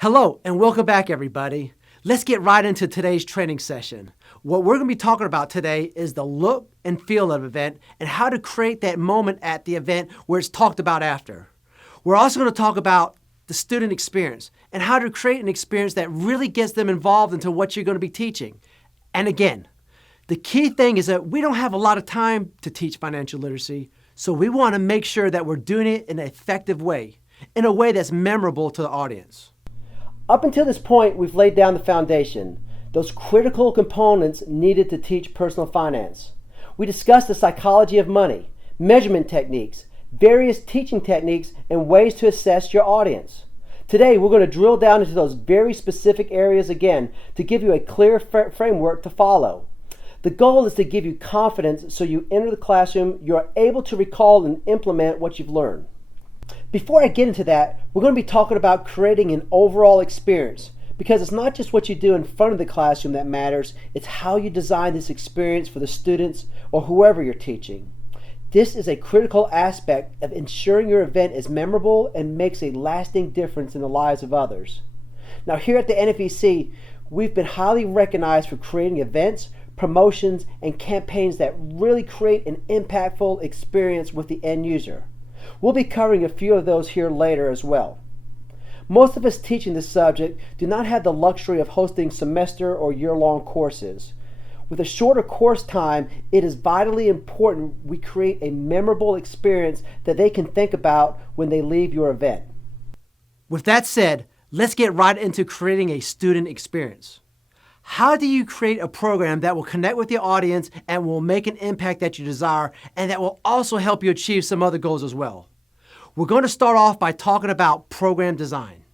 Hello and welcome back, everybody. Let's get right into today's training session. What we're going to be talking about today is the look and feel of an event and how to create that moment at the event where it's talked about after. We're also going to talk about the student experience and how to create an experience that really gets them involved into what you're going to be teaching. And again, the key thing is that we don't have a lot of time to teach financial literacy, so we want to make sure that we're doing it in an effective way, in a way that's memorable to the audience. Up until this point, we've laid down the foundation, those critical components needed to teach personal finance. We discussed the psychology of money, measurement techniques, various teaching techniques, and ways to assess your audience. Today, we're going to drill down into those very specific areas again to give you a clear framework to follow. The goal is to give you confidence so you enter the classroom, you're able to recall and implement what you've learned. Before I get into that, we're going to be talking about creating an overall experience, because it's not just what you do in front of the classroom that matters, it's how you design this experience for the students or whoever you're teaching. This is a critical aspect of ensuring your event is memorable and makes a lasting difference in the lives of others. Now, here at the NFEC, we've been highly recognized for creating events, promotions, and campaigns that really create an impactful experience with the end user. We'll be covering a few of those here later as well. Most of us teaching this subject do not have the luxury of hosting semester or year-long courses. With a shorter course time, it is vitally important we create a memorable experience that they can think about when they leave your event. With that said, let's get right into creating a student experience. How do you create a program that will connect with your audience and will make an impact that you desire and that will also help you achieve some other goals as well? We're going to start off by talking about program design.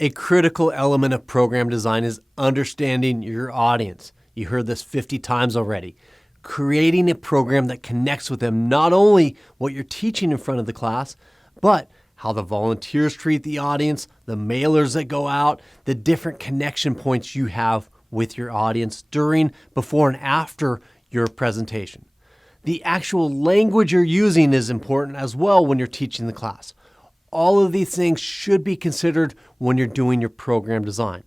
A critical element of program design is understanding your audience. You heard this 50 times already. Creating a program that connects with them, not only what you're teaching in front of the class, but how the volunteers treat the audience, the mailers that go out, the different connection points you have with your audience during, before, and after your presentation. The actual language you're using is important as well when you're teaching the class. All of these things should be considered when you're doing your program design.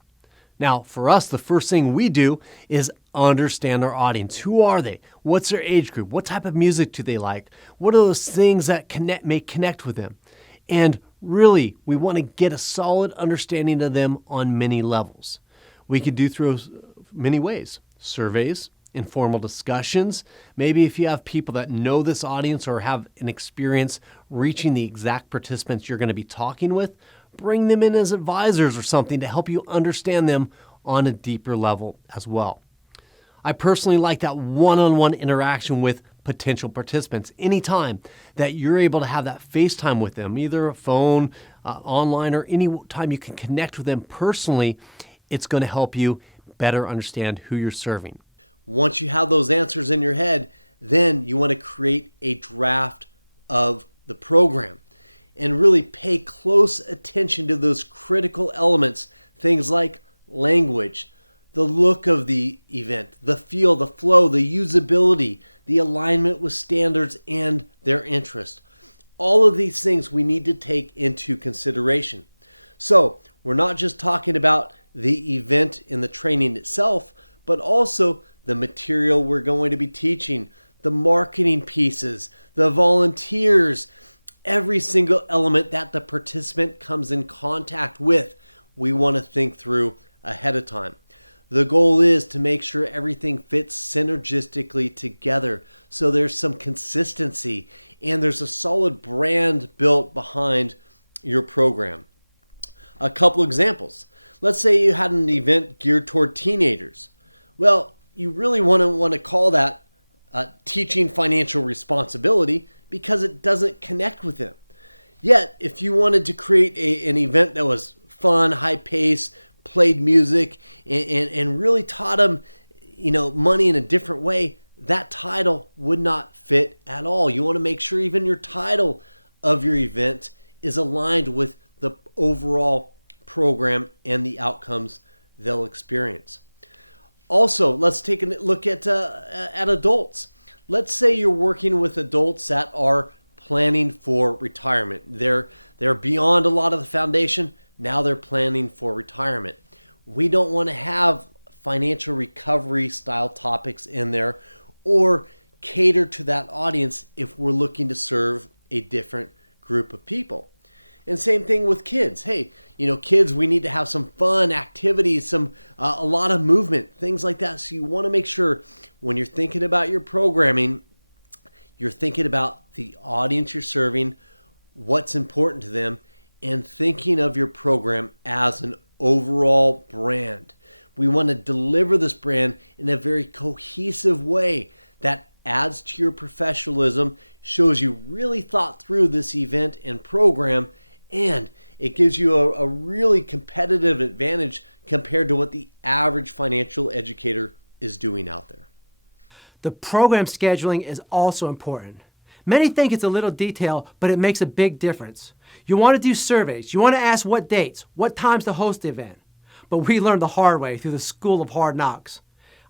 Now, for us, the first thing we do is understand our audience. Who are they? What's their age group? What type of music do they like? What are those things that may connect with them? And really, we want to get a solid understanding of them on many levels. We could do through many ways: surveys, informal discussions. Maybe if you have people that know this audience or have an experience reaching the exact participants you're going to be talking with, bring them in as advisors or something to help you understand them on a deeper level as well. I personally like that one-on-one interaction with potential participants. Anytime that you're able to have that FaceTime with them, either a phone, online, or any time you can connect with them personally, it's going to help you better understand who you're serving. Once you have those answers in your head, then you want to create a draft of the program and really pay close attention to those critical elements, things like language, the look of the event, the feel, the flow, the usability, the alignment with standards, and their interest. All of these things we need to take into consideration. So we're not just talking about the event in the training itself, but also the material we're going to be teaching, the marketing pieces, the volunteers, every single element that the participant comes in contact with, we want to think through ahead of time. The goal is to make sure everything fits synergistically together so there's some consistency and there's a solid brand built behind your program. A couple examples. Let's say you had an event geared toward teenagers. Well, you really want to call that teaching financial responsibility because it doesn't connect with them. Yet, if you wanted to create an event that was fun, high pace, played music, and really taught them, money in a different way, that title would not fit at all. You want to make sure even your title of your event is aligned with the overall program and the outcomes they'll experience. Also, let's take a look at adults. Let's say you're working with adults that are planning for retirement. They're beyond a lot of the foundation. Now they're planning for retirement. We don't want to have financial recovery style topics in there or cater to that audience if we're looking to serve a different group of people. And same thing with kids. Hey, kids, we need to have some fun activities, a lot of movement, things like that. So you want to make sure when you're thinking about your programming, you're thinking about the audience you're serving, what's important to them, and thinking of your program as an overall brand. We want to deliver this brand in a very cohesive way that adds to your professionalism, shows you really thought through this event and program, and it gives you a really competitive advantage compared to what the average financial educator is doing out there. The program scheduling is also important. Many think it's a little detail, but it makes a big difference. You want to do surveys. You want to ask what dates, what times to host the event. But we learned the hard way through the School of Hard Knocks.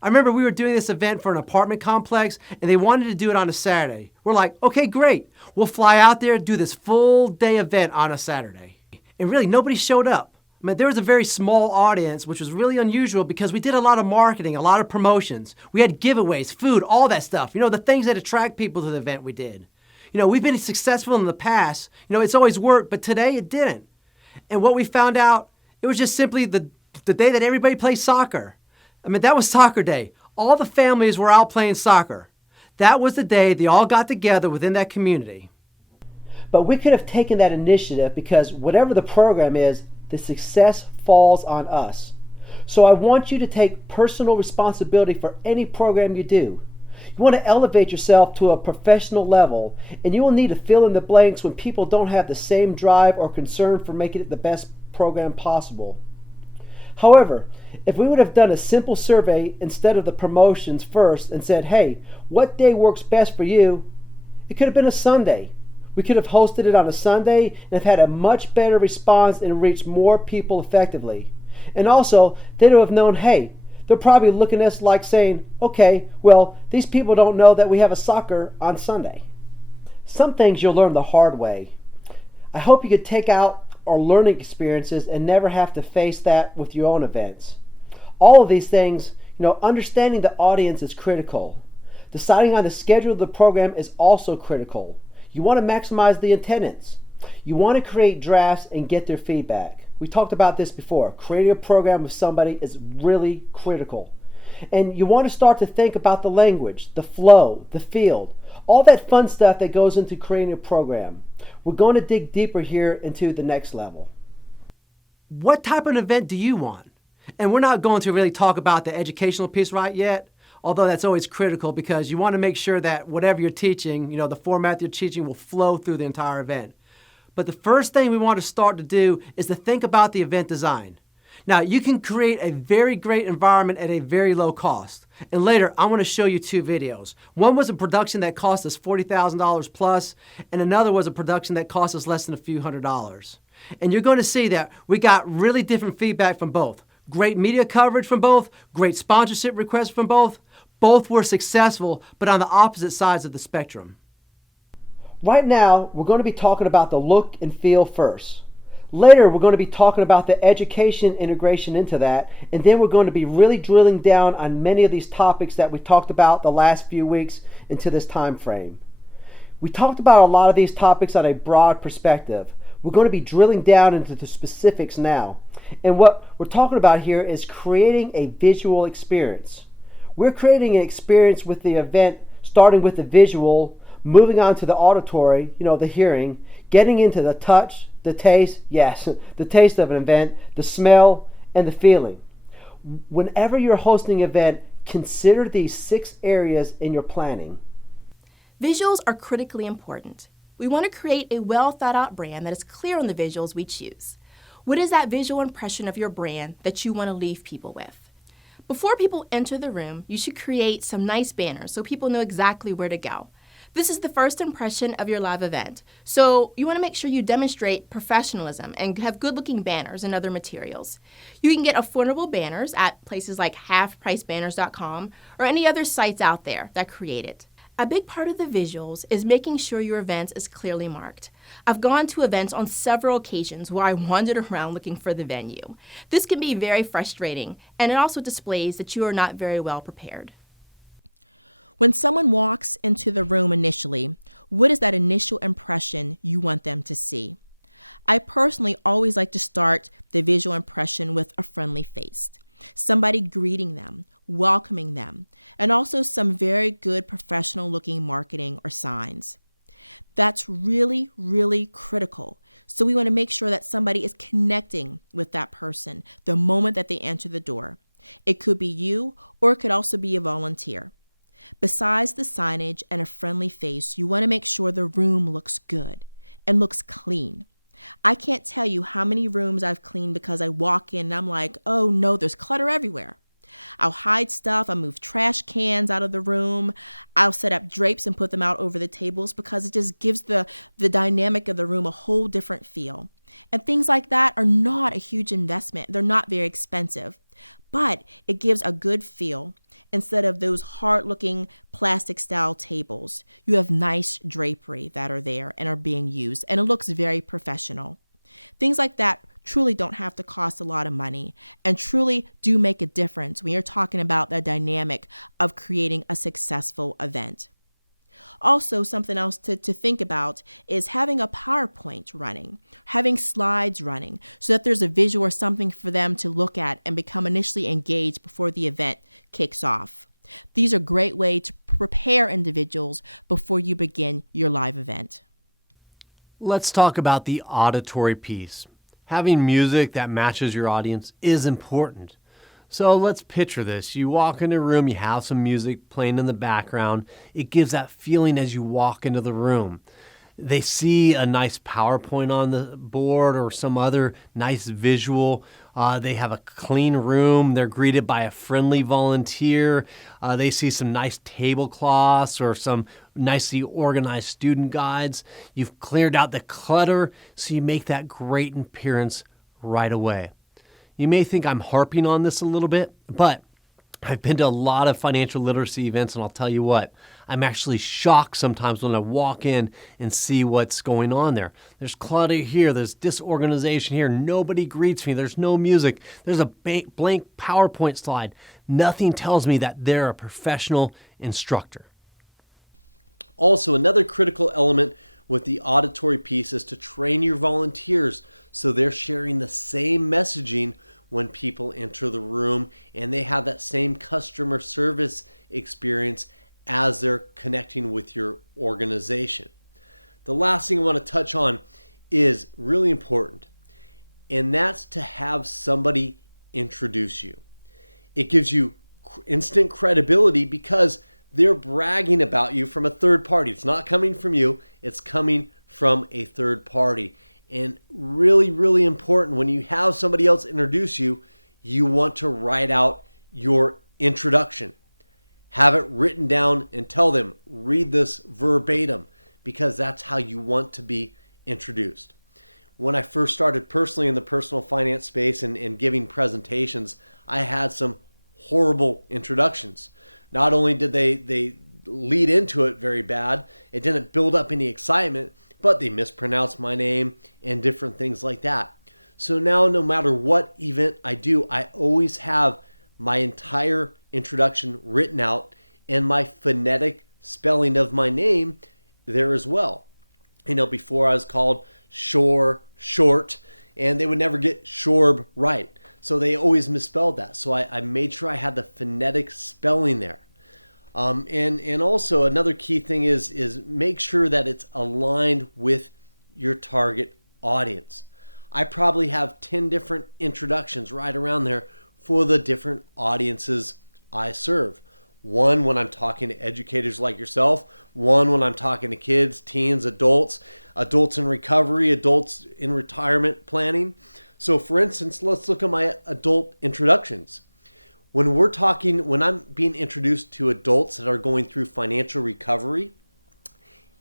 I remember we were doing this event for an apartment complex, and they wanted to do it on a Saturday. We're like, okay, great. We'll fly out there, do this full day event on a Saturday. And really, nobody showed up. I mean, there was a very small audience, which was really unusual because we did a lot of marketing, a lot of promotions. We had giveaways, food, all that stuff. The things that attract people to the event we did. We've been successful in the past. It's always worked, but today it didn't. And what we found out, it was just simply the day that everybody plays soccer. That was soccer day. All the families were out playing soccer. That was the day they all got together within that community. But we could have taken that initiative because whatever the program is, the success falls on us. So I want you to take personal responsibility for any program you do. You want to elevate yourself to a professional level, and you will need to fill in the blanks when people don't have the same drive or concern for making it the best program possible. However, if we would have done a simple survey instead of the promotions first and said, hey, what day works best for you? It could have been a Sunday. We could have hosted it on a Sunday and have had a much better response and reached more people effectively. And also, they'd have known, hey, they're probably looking at us like saying, okay, well, these people don't know that we have a soccer on Sunday. Some things you'll learn the hard way. I hope you could take out our learning experiences and never have to face that with your own events. All of these things, understanding the audience is critical. Deciding on the schedule of the program is also critical. You want to maximize the attendance. You want to create drafts and get their feedback. We talked about this before. Creating a program with somebody is really critical. And you want to start to think about the language, the flow, the field, all that fun stuff that goes into creating a program. We're going to dig deeper here into the next level. What type of event do you want? And we're not going to really talk about the educational piece right yet, although that's always critical because you want to make sure that whatever you're teaching, the format you're teaching will flow through the entire event. But the first thing we want to start to do is to think about the event design. Now, you can create a very great environment at a very low cost. And later, I want to show you two videos. One was a production that cost us $40,000 plus, and another was a production that cost us less than a few $100s. And you're going to see that we got really different feedback from both. Great media coverage from both, great sponsorship requests from both. Both were successful, but on the opposite sides of the spectrum. Right now, we're going to be talking about the look and feel first. Later, we're going to be talking about the education integration into that, and then we're going to be really drilling down on many of these topics that we talked about the last few weeks into this time frame. We talked about a lot of these topics on a broad perspective. We're going to be drilling down into the specifics now. And what we're talking about here is creating a visual experience. We're creating an experience with the event, starting with the visual, moving on to the auditory, the hearing, getting into the touch, the taste, yes, the taste of an event, the smell, and the feeling. Whenever you're hosting an event, consider these 6 areas in your planning. Visuals are critically important. We want to create a well thought out brand that is clear on the visuals we choose. What is that visual impression of your brand that you want to leave people with? Before people enter the room, you should create some nice banners so people know exactly where to go. This is the first impression of your live event, so you want to make sure you demonstrate professionalism and have good-looking banners and other materials. You can get affordable banners at places like halfpricebanners.com or any other sites out there that create it. A big part of the visuals is making sure your event is clearly marked. I've gone to events on several occasions where I wandered around looking for the venue. This can be very frustrating, and it also displays that you are not very well prepared. When someone walks into the room initially, what is that initial impression you want them to see? I personally always like to start the visual impression with a friendly face, somebody greeting them, welcoming them, and also some very good professional looking marketing or signs. That's really, really critical. So we want to make sure that somebody is connecting with that person the moment that they enter the door. It could be you, or it could also be a volunteer. Besides the signage and a friendly face, you want to make sure the room looks good and looks clean. I can't tell you how many rooms I've cleaned because I walk in and I'm like, oh no, there's clutter everywhere. I'll hide stuff. I'll move trash cans out of the room. I'll set up drapes and put them out over the tables because it just gives the dynamic of the room a whole different feel. And things like that are not a huge investment. They're not very expensive, but it gives a good feel. Instead of those hard-looking plastic-style tables, you have nice drapery that are there and are being used, and it looks very professional. Things like that truly don't have to cost a lot of money and truly do make a difference when you're talking about the dynamic of creating a successful event. Also, something else to think about is having a PowerPoint running, having slides running so that there's a visual or something for them to look at and become initially engaged before the event kicks off. These are a great way to prepare individuals before you begin your live event. Let's talk about the auditory piece. Having music that matches your audience is important. So let's picture this. You walk into a room, you have some music playing in the background. It gives that feeling as you walk into the room. They see a nice PowerPoint on the board or some other nice visual. They have a clean room. They're greeted by a friendly volunteer. They see some nice tablecloths or some nicely organized student guides. You've cleared out the clutter, so you make that great appearance right away. You may think I'm harping on this a little bit, but I've been to a lot of financial literacy events, and I'll tell you what, I'm actually shocked sometimes when I walk in and see what's going on there. There's clutter here, there's disorganization here, nobody greets me, there's no music, there's a blank PowerPoint slide. Nothing tells me that they're a professional instructor. Also, another critical element with the auditory piece is to train your volunteers so they're sharing the same messaging when people enter the room and they have that same customer service experience as they're connecting with your organization. The last thing I want to touch on is really important, and that's to have somebody introduce you. It gives you instant credibility because they're bragging about you from a third party. It's not coming from you, it's coming from a third party. And really, really important, when you have somebody else introduce you, you want to write out your introduction. Have it written down and tell them, read this verbatim, because that's how you want to be introduced. When I first started personally in the personal finance space and giving presentations, I had some horrible introductions. Not only did they lead into it very bad, it didn't build up any excitement, but they mispronounced my name and different things like that. So now no matter what event I do, I always have my entire introduction written out and my phonetic spelling of my name there as well. Before I was called Short, and they would never get Shorb right. So they always misspelled that. So I made sure I had the phonetic spelling there. And also another key thing is make sure that it's aligned with your target audience. I probably have 10 different introductions right around there for the different audiences I serve. One when I'm talking to educators like yourself, one when I'm talking to kids, teens, adults in recovery, adults in retirement planning. So for instance, let's look at my adult introductions. When I'm being introduced to adults that are going through financial recovery,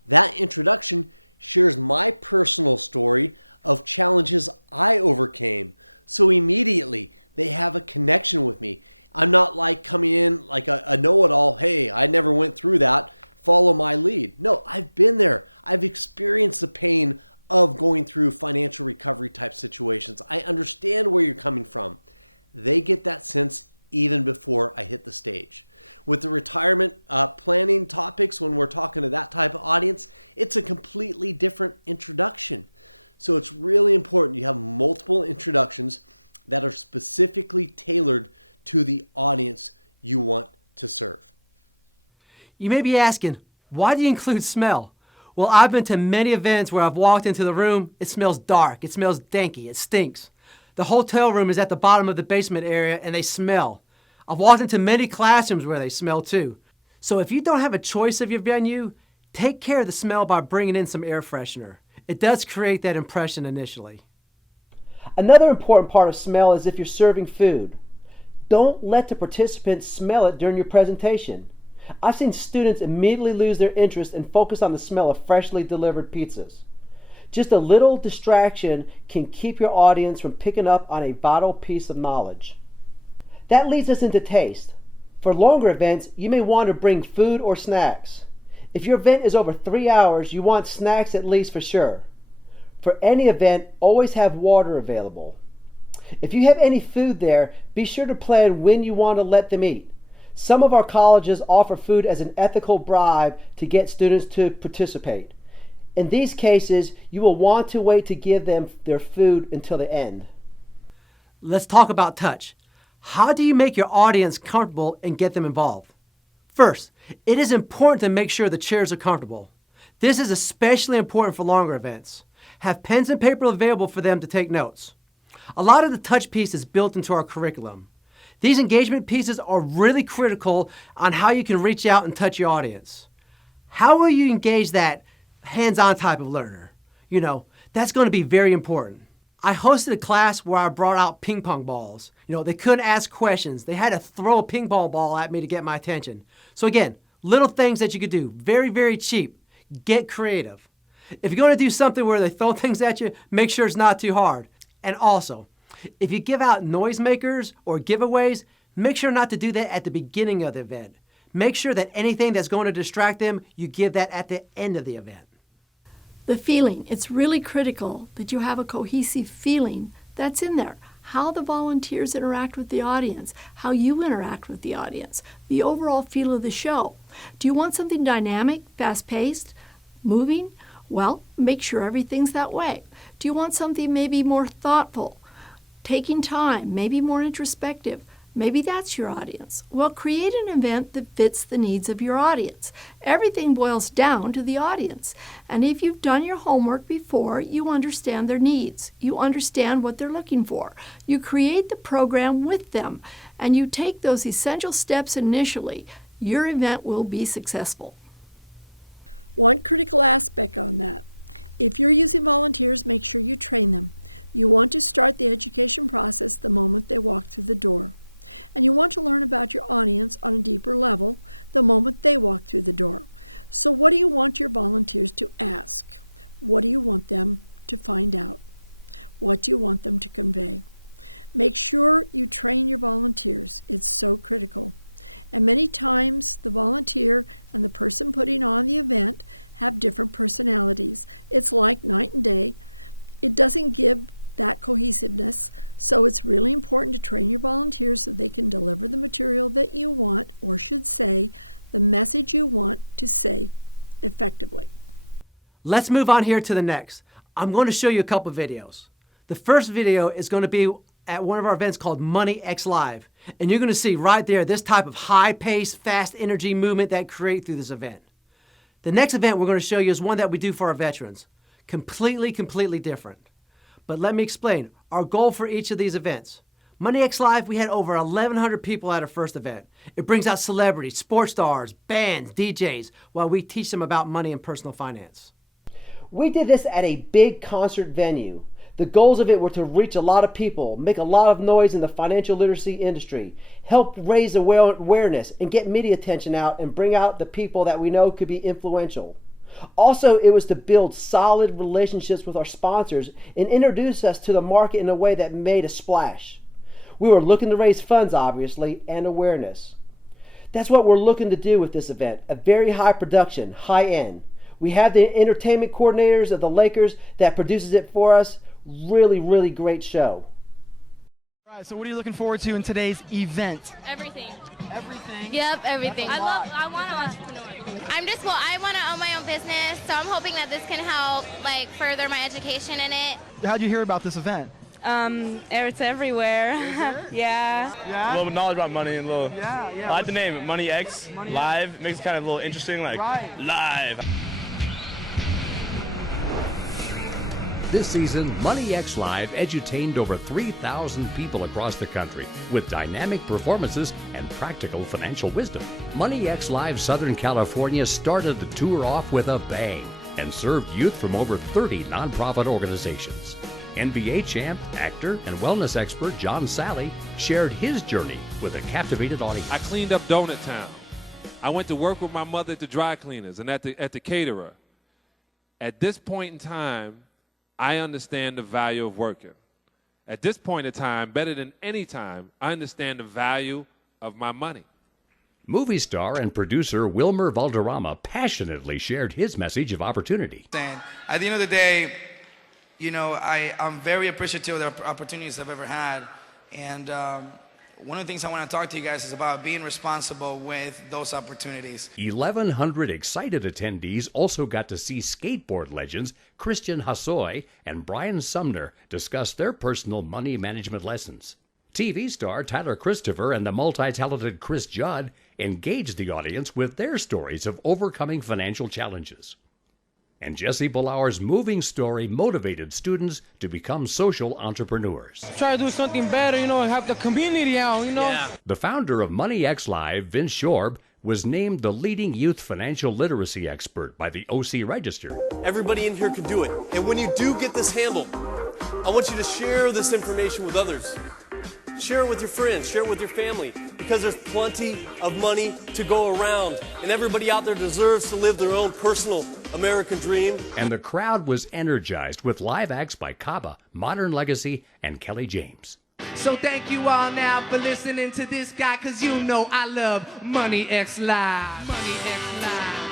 that introduction shares my personal story of challenges I overcame. So immediately they have a connection with me. I'm not like coming in like a know-it-all, hey, I never went through that, follow my lead. No, I've been there. I've experienced the pain of going through financial recovery type situations. I understand where you're coming from. They get that sense even before I hit the stage. With the retirement planning topics, when we're talking to that type of audience, it's a completely different introduction. So it's really important you have multiple introductions that are specifically tailored to the audience you want to serve. You may be asking, why do you include smell? Well, I've been to many events where I've walked into the room, it smells dark, it smells danky, it stinks. The hotel room is at the bottom of the basement area and they smell. I've walked into many classrooms where they smell too. So if you don't have a choice of your venue, take care of the smell by bringing in some air freshener. It does create that impression initially. Another important part of smell is if you're serving food. Don't let the participants smell it during your presentation. I've seen students immediately lose their interest and focus on the smell of freshly delivered pizzas. Just a little distraction can keep your audience from picking up on a vital piece of knowledge. That leads us into taste. For longer events, you may want to bring food or snacks. If your event is over 3 hours, you want snacks at least for sure. For any event, always have water available. If you have any food there, be sure to plan when you want to let them eat. Some of our colleges offer food as an ethical bribe to get students to participate. In these cases, you will want to wait to give them their food until the end. Let's talk about touch. How do you make your audience comfortable and get them involved? First, it is important to make sure the chairs are comfortable. This is especially important for longer events. Have pens and paper available for them to take notes. A lot of the touch piece is built into our curriculum. These engagement pieces are really critical on how you can reach out and touch your audience. How will you engage that hands-on type of learner? That's going to be very important. I hosted a class where I brought out ping pong balls. They couldn't ask questions. They had to throw a ping pong ball at me to get my attention. So again, little things that you could do. Very, very cheap. Get creative. If you're going to do something where they throw things at you, make sure it's not too hard. And also, if you give out noisemakers or giveaways, make sure not to do that at the beginning of the event. Make sure that anything that's going to distract them, you give that at the end of the event. The feeling. It's really critical that you have a cohesive feeling that's in there. How the volunteers interact with the audience, how you interact with the audience, the overall feel of the show. Do you want something dynamic, fast-paced, moving? Well, make sure everything's that way. Do you want something maybe more thoughtful, taking time, maybe more introspective? Maybe that's your audience. Well, create an event that fits the needs of your audience. Everything boils down to the audience. And if you've done your homework before, you understand their needs. You understand what they're looking for. You create the program with them, and you take those essential steps initially. Your event will be successful. One critical aspect on that. If you're using volunteers, make sure you train them. You want to start the education process the moment they walk through the door. And you want to learn about your audience on a deeper level the moment they walk through the door. So what do you want your volunteers to ask? What do you want them to find out? What do you want them to convey? Make sure you train your volunteers. It's so critical. And many times the volunteer and the person putting on the event have different personalities. It's like night and day. It doesn't give that cohesiveness, so it's really important to train your volunteers so they can deliver the material that you want, or should say, the message you want to say effectively. Let's move on here to the next. I'm going to show you a couple of videos. The first video is going to be at one of our events called Money X Live, and you're going to see right there this type of high-paced, fast energy movement that create through this event. The next event we're going to show you is one that we do for our veterans. Completely different. But let me explain our goal for each of these events. Money X Live, we had over 1,100 people at our first event. It brings out celebrities, sports stars, bands, DJs, while we teach them about money and personal finance. We did this at a big concert venue. The goals of it were to reach a lot of people, make a lot of noise in the financial literacy industry, help raise awareness and get media attention out and bring out the people that we know could be influential. Also, it was to build solid relationships with our sponsors and introduce us to the market in a way that made a splash. We were looking to raise funds, obviously, and awareness. That's what we're looking to do with this event, a very high production, high end. We have the entertainment coordinators of the Lakers that produces it for us. Really, really great show. All right, so what are you looking forward to in today's event? Everything. Everything? Yep, everything. That's a lot. I want to entrepreneur. I want to own my own business, so I'm hoping that this can help, like, further my education in it. How'd you hear about this event? It's everywhere. Yeah. Yeah? A little knowledge about money and a little. Yeah. I like the name, Money X, Money live. It makes it kind of a little interesting, like live. This season, Money X Live edutained over 3,000 people across the country with dynamic performances and practical financial wisdom. Money X Live Southern California started the tour off with a bang and served youth from over 30 nonprofit organizations. NBA champ, actor, and wellness expert John Sally shared his journey with a captivated audience. I cleaned up Donut Town. I went to work with my mother at the dry cleaners and at the caterer. At this point in time, I understand the value of working. At this point in time, better than any time, I understand the value of my money. Movie star and producer Wilmer Valderrama passionately shared his message of opportunity. And at the end of the day, you know, I'm very appreciative of the opportunities I've ever had. And one of the things I want to talk to you guys is about being responsible with those opportunities. 1,100 excited attendees also got to see skateboard legends Christian Hosoi and Brian Sumner discuss their personal money management lessons. TV star Tyler Christopher and the multi-talented Chris Judd engaged the audience with their stories of overcoming financial challenges. And Jesse Ballauer's moving story motivated students to become social entrepreneurs. Try to do something better, and help the community out, Yeah. The founder of Money X Live, Vince Shorb, was named the leading youth financial literacy expert by the OC Register. Everybody in here can do it. And when you do get this handle, I want you to share this information with others. Share it with your friends, share it with your family, because there's plenty of money to go around, and everybody out there deserves to live their own personal American dream. And the crowd was energized with live acts by Kaba, Modern Legacy, and Kelly James. So thank you all now for listening to this guy, because you know I love Money X Live. Money X Live.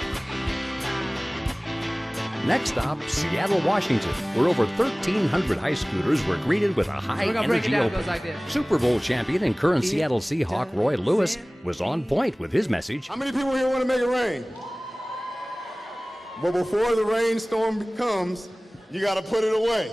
Next stop, Seattle, Washington, where over 1,300 high schoolers were greeted with a high-energy open. Like Super Bowl champion and current Seattle Seahawk Roy Lewis was on point with his message. How many people here want to make it rain? But before the rainstorm comes, you got to put it away.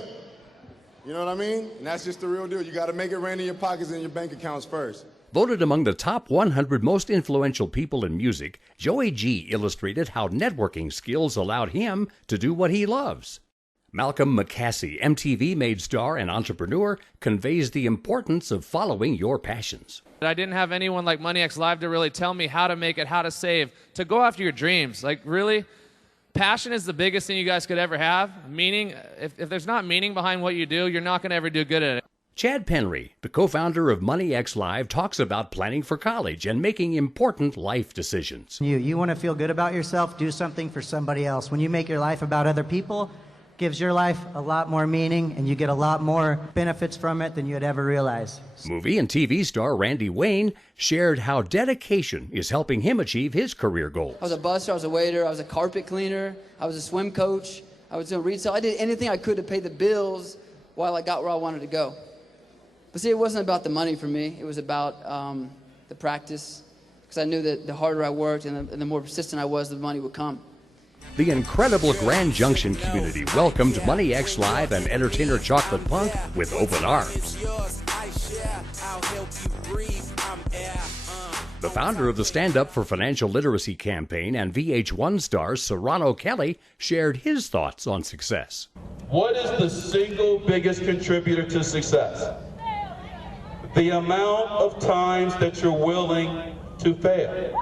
You know what I mean? And that's just the real deal. You got to make it rain in your pockets and your bank accounts first. Voted among the top 100 most influential people in music, Joey G illustrated how networking skills allowed him to do what he loves. Malcolm McCassie, MTV-made star and entrepreneur, conveys the importance of following your passions. I didn't have anyone like Money X Live to really tell me how to make it, how to save, to go after your dreams. Like, really, passion is the biggest thing you guys could ever have. Meaning, if there's not meaning behind what you do, you're not going to ever do good at it. Chad Penry, the co-founder of Money X Live, talks about planning for college and making important life decisions. You want to feel good about yourself, do something for somebody else. When you make your life about other people, it gives your life a lot more meaning, and you get a lot more benefits from it than you'd ever realize. Movie and TV star Randy Wayne shared how dedication is helping him achieve his career goals. I was a busser, I was a waiter, I was a carpet cleaner, I was a swim coach, I was doing retail. I did anything I could to pay the bills while I got where I wanted to go. But see, it wasn't about the money for me. It was about the practice, because I knew that the harder I worked and the more persistent I was, the money would come. The incredible Grand Junction community welcomed Money X Live and entertainer Chocolate Punk with open arms. The founder of the Stand Up for Financial Literacy campaign and VH1 star Serrano Kelly shared his thoughts on success. What is the single biggest contributor to success? The amount of times that you're willing to fail.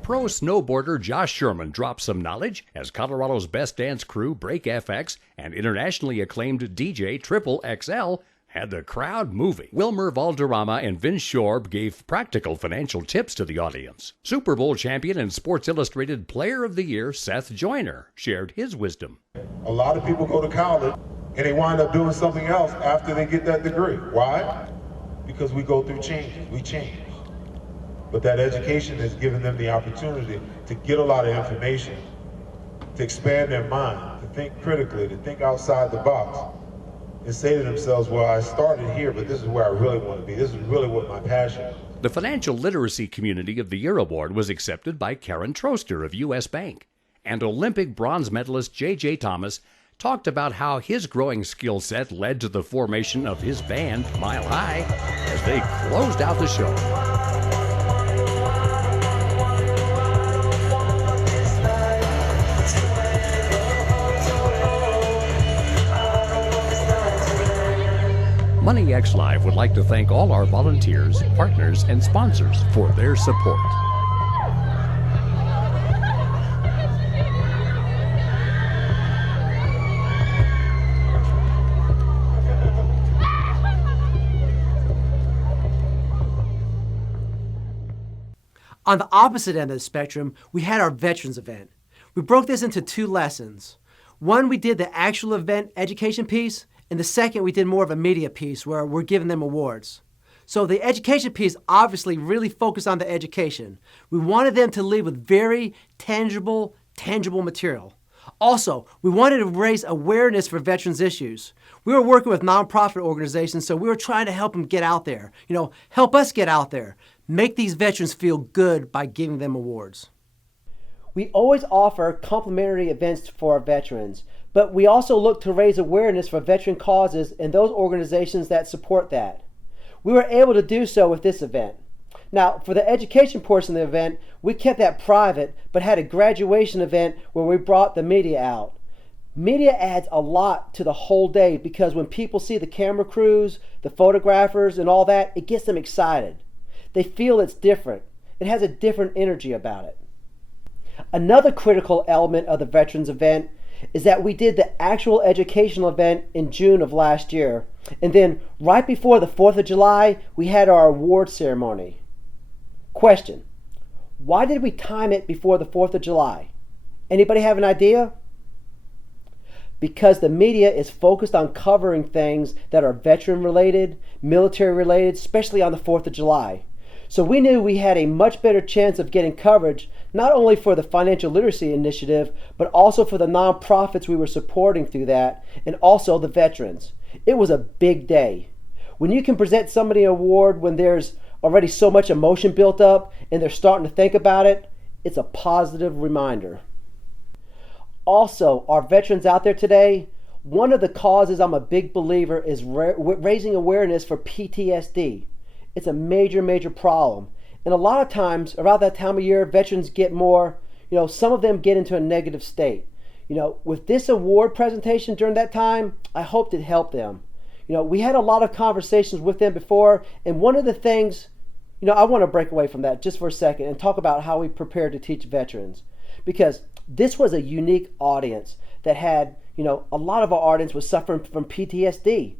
Pro snowboarder Josh Sherman dropped some knowledge as Colorado's best dance crew, Break FX, and internationally acclaimed DJ Triple XL had the crowd moving. Wilmer Valderrama and Vince Shorb gave practical financial tips to the audience. Super Bowl champion and Sports Illustrated Player of the Year Seth Joyner shared his wisdom. A lot of people go to college and they wind up doing something else after they get that degree. Why? Because we go through changes. We change. but that education has given them the opportunity to get a lot of information, to expand their mind, to think critically, to think outside the box, and say to themselves, well, I started here, but this is where I really want to be. This is really what my passion is. The Financial Literacy Community of the Year Award was accepted by Karen Troster of U.S. Bank. And Olympic bronze medalist J.J. Thomas talked about how his growing skill set led to the formation of his band, Mile High, as they closed out the show. Money X Live would like to thank all our volunteers, partners, and sponsors for their support. On the opposite end of the spectrum, we had our veterans event. We broke this into 2 lessons. One, we did the actual event education piece, and the second, we did more of a media piece where we're giving them awards. So the education piece obviously really focused on the education. We wanted them to leave with very tangible material. Also, we wanted to raise awareness for veterans issues. We were working with nonprofit organizations, so we were trying to help them get out there. Help us get out there. Make these veterans feel good by giving them awards. We always offer complimentary events for our veterans, but we also look to raise awareness for veteran causes and those organizations that support that. We were able to do so with this event. Now, for the education portion of the event, we kept that private, but had a graduation event where we brought the media out. Media adds a lot to the whole day because when people see the camera crews, the photographers, and all that, it gets them excited. They feel it's different. It has a different energy about it. Another critical element of the Veterans event is that we did the actual educational event in June of last year. And then right before the 4th of July, we had our award ceremony. Question: why did we time it before the 4th of July? Anybody have an idea? Because the media is focused on covering things that are veteran related, military related, especially on the 4th of July. So we knew we had a much better chance of getting coverage, not only for the Financial Literacy Initiative, but also for the nonprofits we were supporting through that, and also the veterans. It was a big day. When you can present somebody an award when there's already so much emotion built up and they're starting to think about it, it's a positive reminder. Also, our veterans out there today, one of the causes I'm a big believer is raising awareness for PTSD. It's a major problem. And a lot of times, around that time of year, veterans get more, some of them get into a negative state. With this award presentation during that time, I hoped it helped them. We had a lot of conversations with them before, and one of the things, I want to break away from that just for a second and talk about how we prepared to teach veterans. Because this was a unique audience that had, a lot of our audience was suffering from PTSD.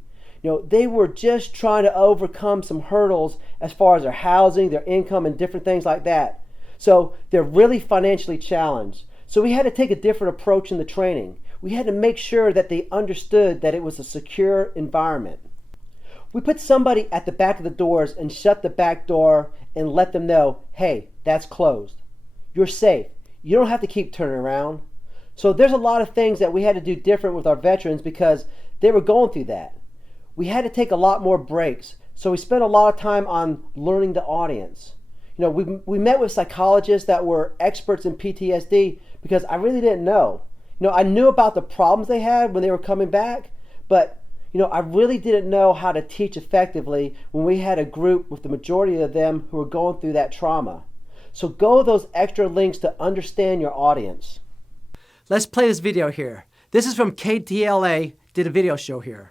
They were just trying to overcome some hurdles as far as their housing, their income, and different things like that. So they're really financially challenged. So we had to take a different approach in the training. We had to make sure that they understood that it was a secure environment. We put somebody at the back of the doors and shut the back door and let them know, hey, that's closed. You're safe. You don't have to keep turning around. So there's a lot of things that we had to do different with our veterans because they were going through that. We had to take a lot more breaks. So we spent a lot of time on learning the audience. We met with psychologists that were experts in PTSD because I really didn't know. I knew about the problems they had when they were coming back, but I really didn't know how to teach effectively when we had a group with the majority of them who were going through that trauma. So go those extra links to understand your audience. Let's play this video here. This is from KTLA, did a video show here.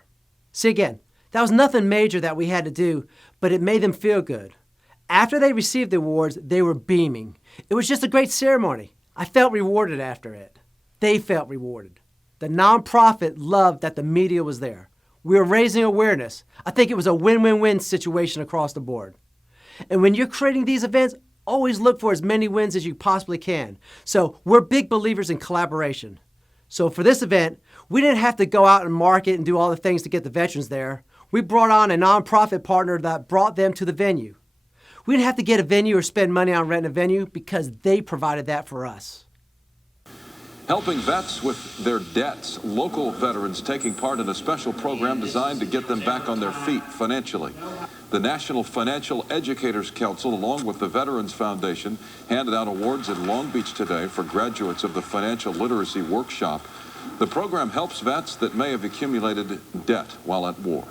See again, that was nothing major that we had to do, but it made them feel good. After they received the awards, they were beaming. It was just a great ceremony. I felt rewarded after it. They felt rewarded. The nonprofit loved that the media was there. We were raising awareness. I think it was a win-win-win situation across the board. And when you're creating these events, always look for as many wins as you possibly can. So we're big believers in collaboration. So for this event, we didn't have to go out and market and do all the things to get the veterans there. We brought on a nonprofit partner that brought them to the venue. We didn't have to get a venue or spend money on renting a venue because they provided that for us. Helping vets with their debts. Local veterans taking part in a special program designed to get them back on their feet financially. The National Financial Educators Council, along with the Veterans Foundation, handed out awards in Long Beach today for graduates of the Financial Literacy Workshop. The program helps vets that may have accumulated debt while at war.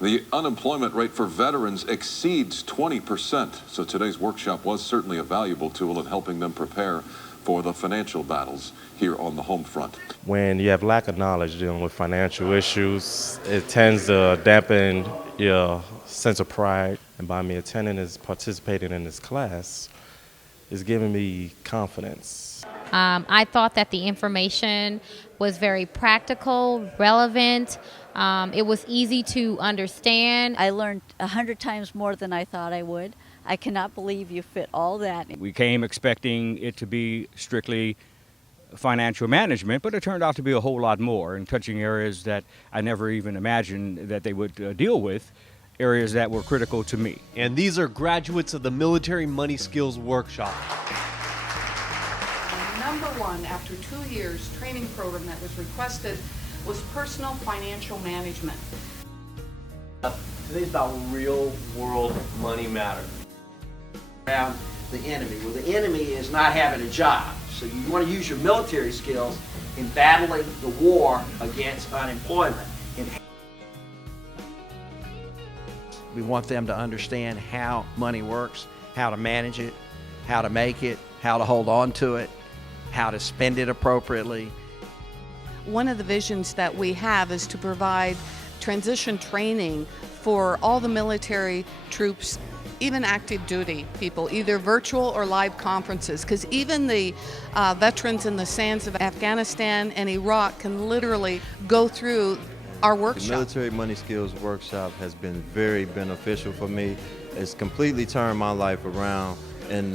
The unemployment rate for veterans exceeds 20%, so today's workshop was certainly a valuable tool in helping them prepare for the financial battles here on the home front. When you have lack of knowledge dealing with financial issues, it tends to dampen your sense of pride. And by me attending and participating in this class, it's giving me confidence. I thought that the information was very practical, relevant. It was easy to understand. I learned 100 times more than I thought I would. I cannot believe you fit all that. We came expecting it to be strictly financial management, but it turned out to be a whole lot more, and touching areas that I never even imagined that they would deal with, areas that were critical to me. And these are graduates of the Military Money Skills Workshop. Number one, after 2 years, training program that was requested was personal financial management. Today's about real world money matter. Around the enemy. Well, the enemy is not having a job. So you want to use your military skills in battling the war against unemployment. We want them to understand how money works, how to manage it, how to make it, how to hold on to it, how to spend it appropriately. One of the visions that we have is to provide transition training for all the military troops, even active duty people, either virtual or live conferences, because even the veterans in the sands of Afghanistan and Iraq can literally go through our workshop. The Military Money Skills Workshop has been very beneficial for me. It's completely turned my life around and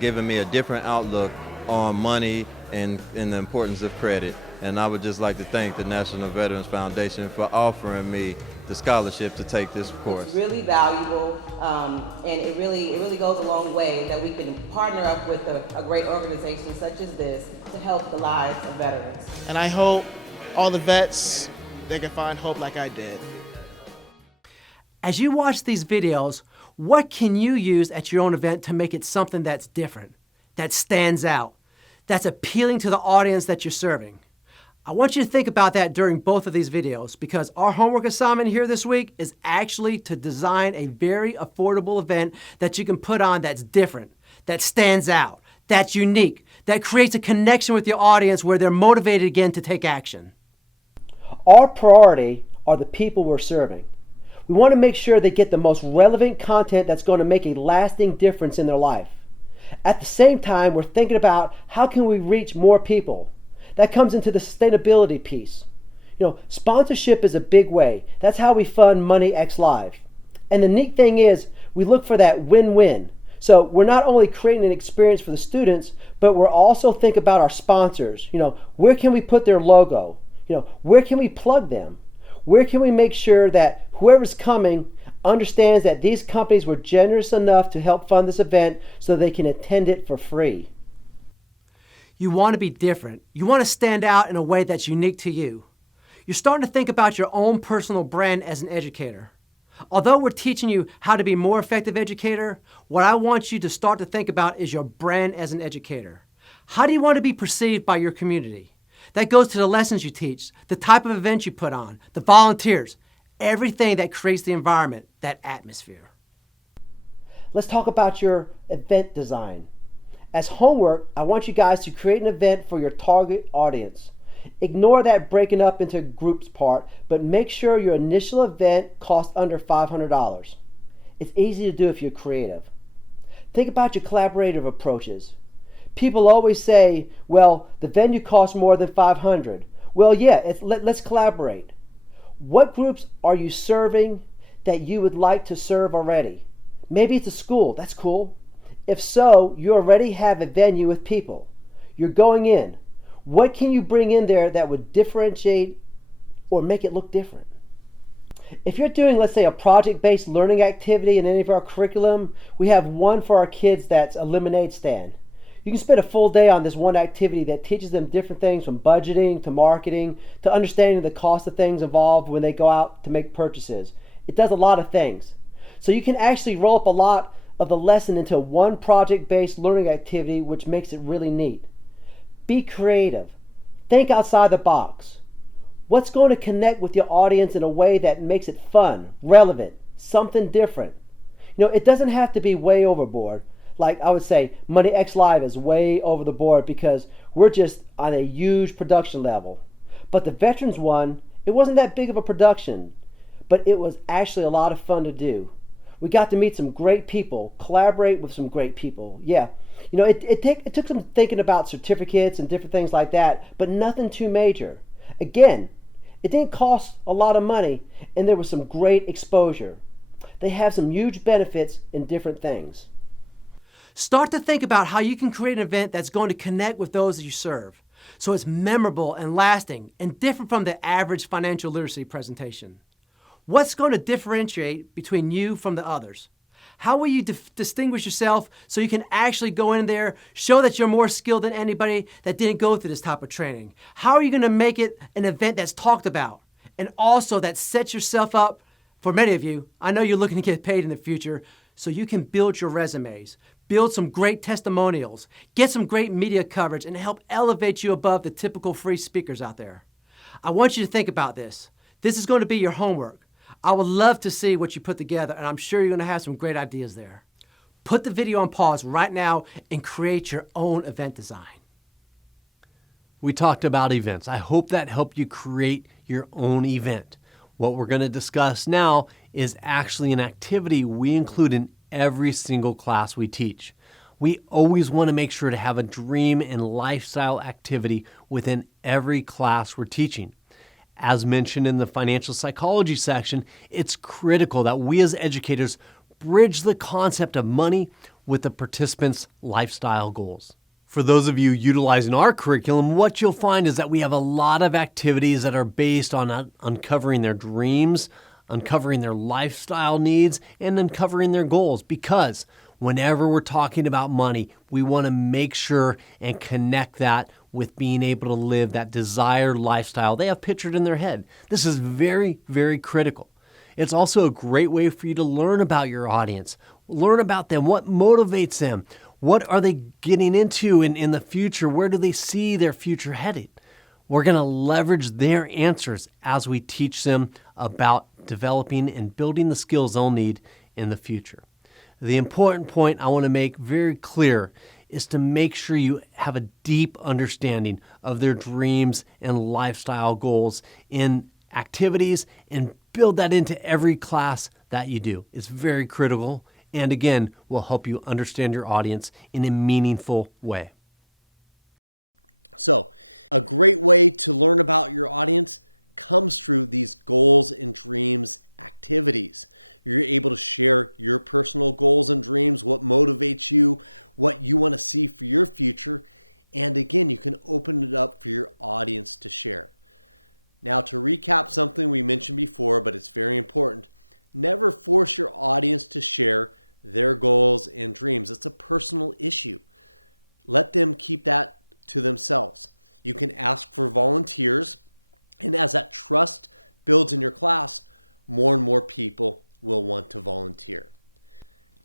given me a different outlook on money and the importance of credit. And I would just like to thank the National Veterans Foundation for offering me the scholarship to take this course. It's really valuable, and it really goes a long way that we can partner up with a great organization such as this to help the lives of veterans. And I hope all the vets, they can find hope like I did. As you watch these videos, what can you use at your own event to make it something that's different, that stands out, that's appealing to the audience that you're serving? I want you to think about that during both of these videos, because our homework assignment here this week is actually to design a very affordable event that you can put on that's different, that stands out, that's unique, that creates a connection with your audience where they're motivated again to take action. Our priority are the people we're serving. We want to make sure they get the most relevant content that's going to make a lasting difference in their life. At the same time, we're thinking about how can we reach more people. That comes into the sustainability piece. Sponsorship is a big way. That's how we fund Money X Live. And the neat thing is, we look for that win-win. So we're not only creating an experience for the students, but we're also thinking about our sponsors. Where can we put their logo? Where can we plug them? Where can we make sure that whoever's coming understands that these companies were generous enough to help fund this event so they can attend it for free? You want to be different. You want to stand out in a way that's unique to you. You're starting to think about your own personal brand as an educator. Although we're teaching you how to be a more effective educator, what I want you to start to think about is your brand as an educator. How do you want to be perceived by your community? That goes to the lessons you teach, the type of events you put on, the volunteers, everything that creates the environment, that atmosphere. Let's talk about your event design. As homework, I want you guys to create an event for your target audience. Ignore that breaking up into groups part, but make sure your initial event costs under $500. It's easy to do if you're creative. Think about your collaborative approaches. People always say, well, the venue costs more than $500. Well, yeah, let's collaborate. What groups are you serving that you would like to serve already? Maybe it's a school. That's cool. If so, you already have a venue with people. You're going in. What can you bring in there that would differentiate or make it look different? If you're doing, let's say, a project-based learning activity in any of our curriculum, we have one for our kids that's a lemonade stand. You can spend a full day on this one activity that teaches them different things from budgeting to marketing to understanding the cost of things involved when they go out to make purchases. It does a lot of things. So you can actually roll up a lot of the lesson into one project-based learning activity, which makes it really neat. Be creative. Think outside the box. What's going to connect with your audience in a way that makes it fun, relevant, something different? It doesn't have to be way overboard. Like I would say, Money X Live is way over the board because we're just on a huge production level. But the Veterans one, it wasn't that big of a production, but it was actually a lot of fun to do. We got to meet some great people, collaborate with some great people. Yeah, it took some thinking about certificates and different things like that, but nothing too major. Again, it didn't cost a lot of money, and there was some great exposure. They have some huge benefits in different things. Start to think about how you can create an event that's going to connect with those that you serve, so it's memorable and lasting and different from the average financial literacy presentation. What's going to differentiate between you from the others? How will you distinguish yourself so you can actually go in there, show that you're more skilled than anybody that didn't go through this type of training? How are you going to make it an event that's talked about and also that sets yourself up, for many of you, I know you're looking to get paid in the future, so you can build your resumes, build some great testimonials, get some great media coverage, and help elevate you above the typical free speakers out there. I want you to think about this. This is going to be your homework. I would love to see what you put together, and I'm sure you're going to have some great ideas there. Put the video on pause right now and create your own event design. We talked about events. I hope that helped you create your own event. What we're going to discuss now is actually an activity we include in every single class we teach. We always want to make sure to have a dream and lifestyle activity within every class we're teaching. As mentioned in the financial psychology section, it's critical that we as educators bridge the concept of money with the participants' lifestyle goals. For those of you utilizing our curriculum, what you'll find is that we have a lot of activities that are based on uncovering their dreams, uncovering their lifestyle needs, and uncovering their goals, because whenever we're talking about money, we want to make sure and connect that with being able to live that desired lifestyle they have pictured in their head. This is very, very critical. It's also a great way for you to learn about your audience, learn about them, what motivates them, what are they getting into in the future, where do they see their future headed. We're going to leverage their answers as we teach them about developing and building the skills they'll need in the future. The important point I want to make very clear is to make sure you have a deep understanding of their dreams and lifestyle goals in activities and build that into every class that you do. It's very critical and, again, will help you understand your audience in a meaningful way. So, a great way to learn about your audience comes through these goals and dreams activities. You're able to share your personal goals and dreams, what motivates you, what you want to see for your future, and again, you can open it up for your audience to share. Now, to recap something we mentioned before, but it's very important, never force your audience to share their goals and dreams. It's a personal issue. Let them keep that to themselves. You can ask for volunteers, and as that trust builds in your class, more and more people will want to volunteer.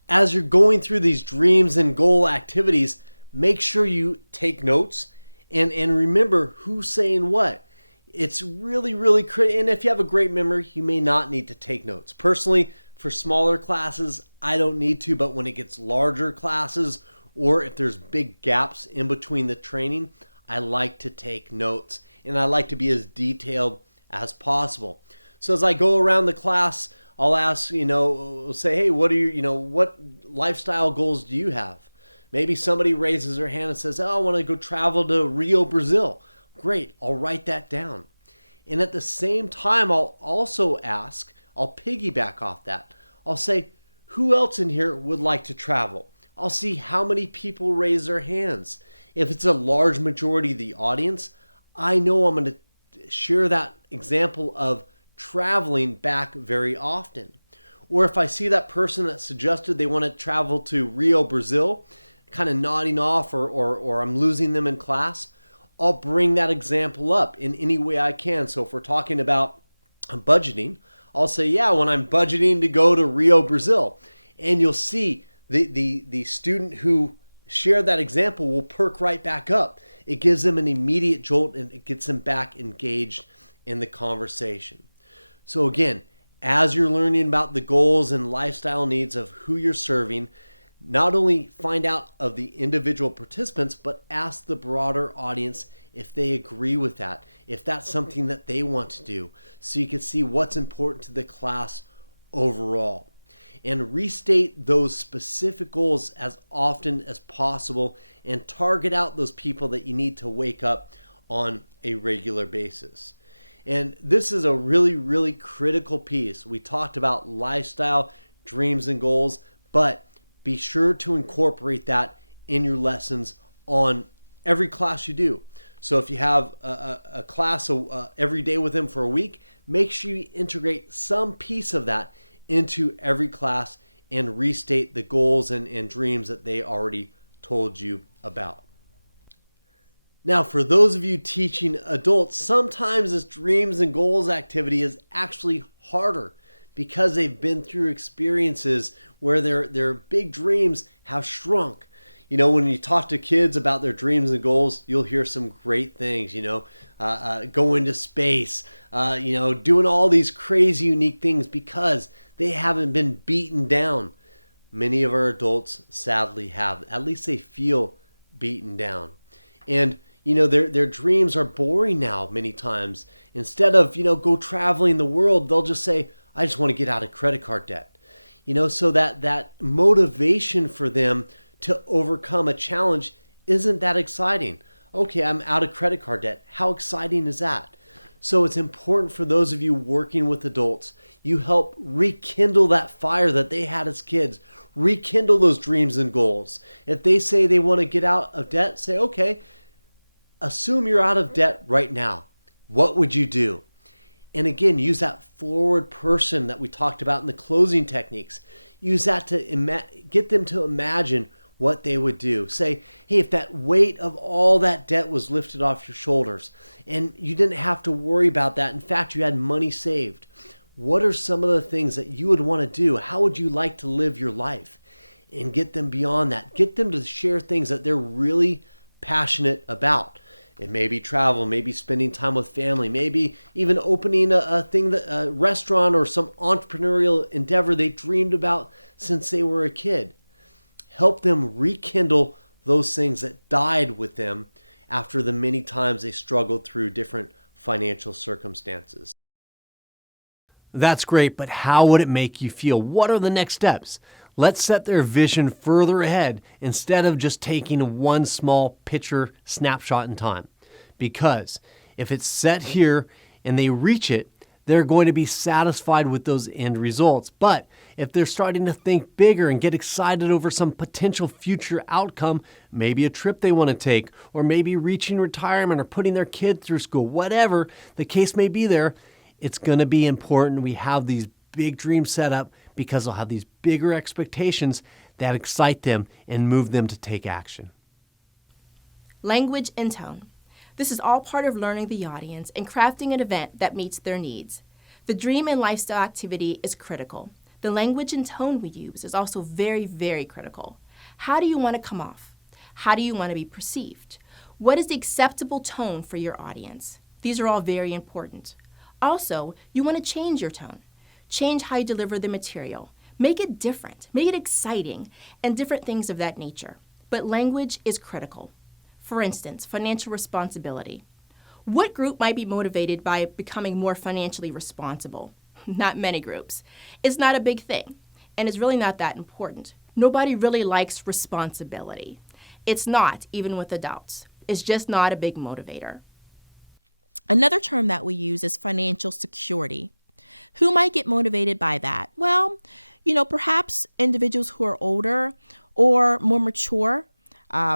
As you're going through these dreams and goal activities, make sure you take notes and remember who's saying what. It's really, really critical. And if you have a great memory, you may not need to take notes. Personally, for smaller classes, I don't need to, but when it gets larger classes or if there's big gaps in between the training, I like to take notes and I like to be as detailed as possible. So as I go around the class, I'll ask, say, hey, what are your, what lifestyle goals do you have? Maybe somebody raises their hand and says, oh, I want to go travel to Rio, Brazil. Great, I'll write that down. And at the same time, I'll also ask, I'll piggyback off that. I'll say, who else in here would like to travel? I'll see how many people raise their hands. If it's a large majority of the audience, I know I'm going to share that example of traveling back very often. Or if I see that person that suggested they want to travel to Rio, Brazil, kind of nodding off or I'm losing them in class, I'll bring that example up in any way I can. So if we're talking about budgeting, I'll say, yeah, when I'm budgeting to go to Rio, Brazil, and you'll see the student who shared that example will perk right back up. It gives them an immediate jolt and it gets them back engaged in the conversation. So again, as you're learning about the goals and lifestyle needs of who you're serving, not only find out of the individual participants, but ask the broader audience if they agree with that, if that's something that they want to do, so you can see what's important to the class overall. And restate those specific goals as often as possible and target out those people that you need to wake up on a regular basis. And this is a really, really critical piece. We talked about lifestyle, dreams, and goals, but be sure to incorporate that in your lessons on every class you do. So if you have a class every day with them for a week, make sure you integrate some piece of that into every class and restate the goals and dreams that they already told you about. Now, for those of you teaching adults, sometimes this dreams and goals activity is actually harder because they've been through experiences where their big dreams have shrunk. You know, when you talk to kids about their dreams and goals, you'll hear some great things, going to space, doing all these crazy, unique things because they haven't been beaten down. Many of our adults sadly have. At least they feel beaten down. And their dreams are boring now many times. Instead of, go traveling the world, they'll just say, I just want to get out of credit card debt. So that motivation for them to overcome a challenge isn't that exciting. Okay, I'm out of credit card debt. How exciting is that? So it's important for those of you working with adults, you help rekindle that fire that they had as kids. Rekindle those dreams and goals. If they say they want to get out of debt, say, okay, assume you're out of debt right now. What would you do? And again, use that forward person that we talked about in the closing techniques. Use that to get them to imagine what they would do. Say, hey, if that weight of all that debt was lifted off your shoulders and you didn't have to worry about that, in fact, you had money saved, what are some of the things that you would want to do? How would you like to live your life? And get them beyond that. Get them to share things that they're really passionate about. It may be travel, maybe spending time with family, maybe even opening a restaurant or some entrepreneurial endeavor they dreamed about since they were a kid. Help them rekindle those things that died with them after the many times they struggled through different financial circumstances. That's great, but how would it make you feel? What are the next steps? Let's set their vision further ahead instead of just taking one small picture snapshot in time. Because if it's set here and they reach it, they're going to be satisfied with those end results. But if they're starting to think bigger and get excited over some potential future outcome, maybe a trip they want to take, or maybe reaching retirement or putting their kid through school, whatever the case may be there, it's going to be important we have these big dreams set up because they'll have these bigger expectations that excite them and move them to take action. Language and tone. This is all part of learning the audience and crafting an event that meets their needs. The dream and lifestyle activity is critical. The language and tone we use is also very, very critical. How do you want to come off? How do you want to be perceived? What is the acceptable tone for your audience? These are all very important. Also, you want to change your tone. Change how you deliver the material. Make it different, make it exciting, and different things of that nature. But language is critical. For instance, financial responsibility. What group might be motivated by becoming more financially responsible? Not many groups. It's not a big thing, and it's really not that important. Nobody really likes responsibility. It's not, even with adults. It's just not a big motivator. Another term that we use is financial security. Who might get motivated by that? Well, perhaps individuals who are older or more mature,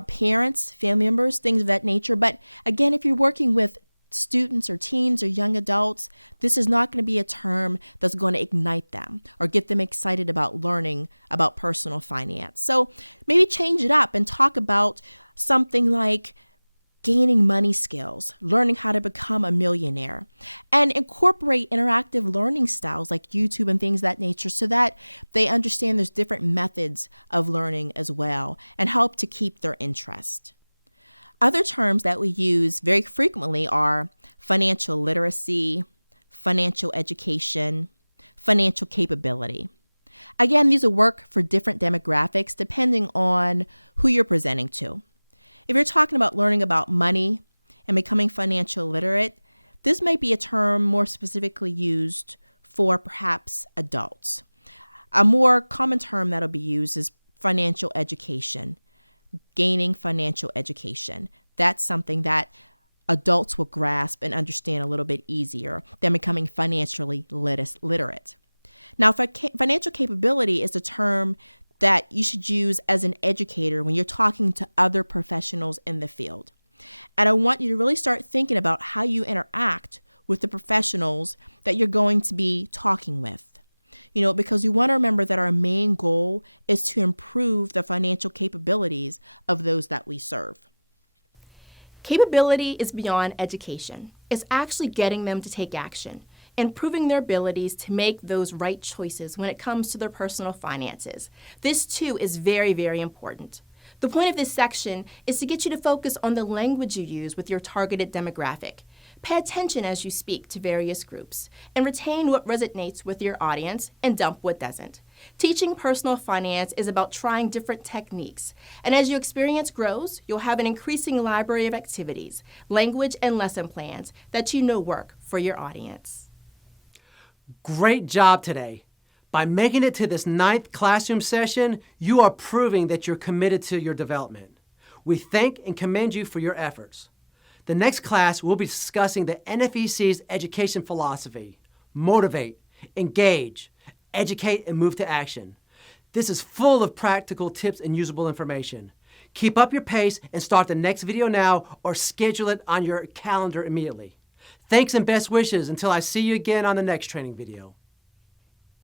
parents, family members, things of that nature. But again, if you're working with students or teens or young adults, this is not going to be a term that's going to ignite them or get them excited about learning about personal finance. So maybe change it up and talk about something like gaining money skills, learning how to become a millionaire, and incorporate interactive learning styles like YouTube and things of that nature so that they understand there's different methods of learning as well and help to keep their interest. Other terms that we use very frequently are financial literacy, financial education, financial capability. Again, these will work for different demographics depending on who you're presenting to. If you're talking about learning about money and becoming financial literate, this might be a term more specifically used for perhaps adults. A more common term that'll be used is financial education. Gaining financial education. That's something that adults will grasp and understand a little bit easier than becoming financially literate. Now, financial capability is a term that you should use as an educator when you're talking to other professionals in the field. And I want you to really start thinking about how you interact with the professionals that you're going to be talking with. Because you want to remember that our main goal is to improve the financial capabilities of those that we serve. Capability is beyond education. It's actually getting them to take action, improving their abilities to make those right choices when it comes to their personal finances. This too is very, very important. The point of this section is to get you to focus on the language you use with your targeted demographic. Pay attention as you speak to various groups and retain what resonates with your audience and dump what doesn't. Teaching personal finance is about trying different techniques, and as your experience grows, you'll have an increasing library of activities, language, and lesson plans that you know work for your audience. Great job today. By making it to this 9th classroom session, you are proving that you're committed to your development. We thank and commend you for your efforts. The next class, we'll be discussing the NFEC's education philosophy: motivate, engage, educate, and move to action. This is full of practical tips and usable information. Keep up your pace and start the next video now or schedule it on your calendar immediately. Thanks and best wishes until I see you again on the next training video.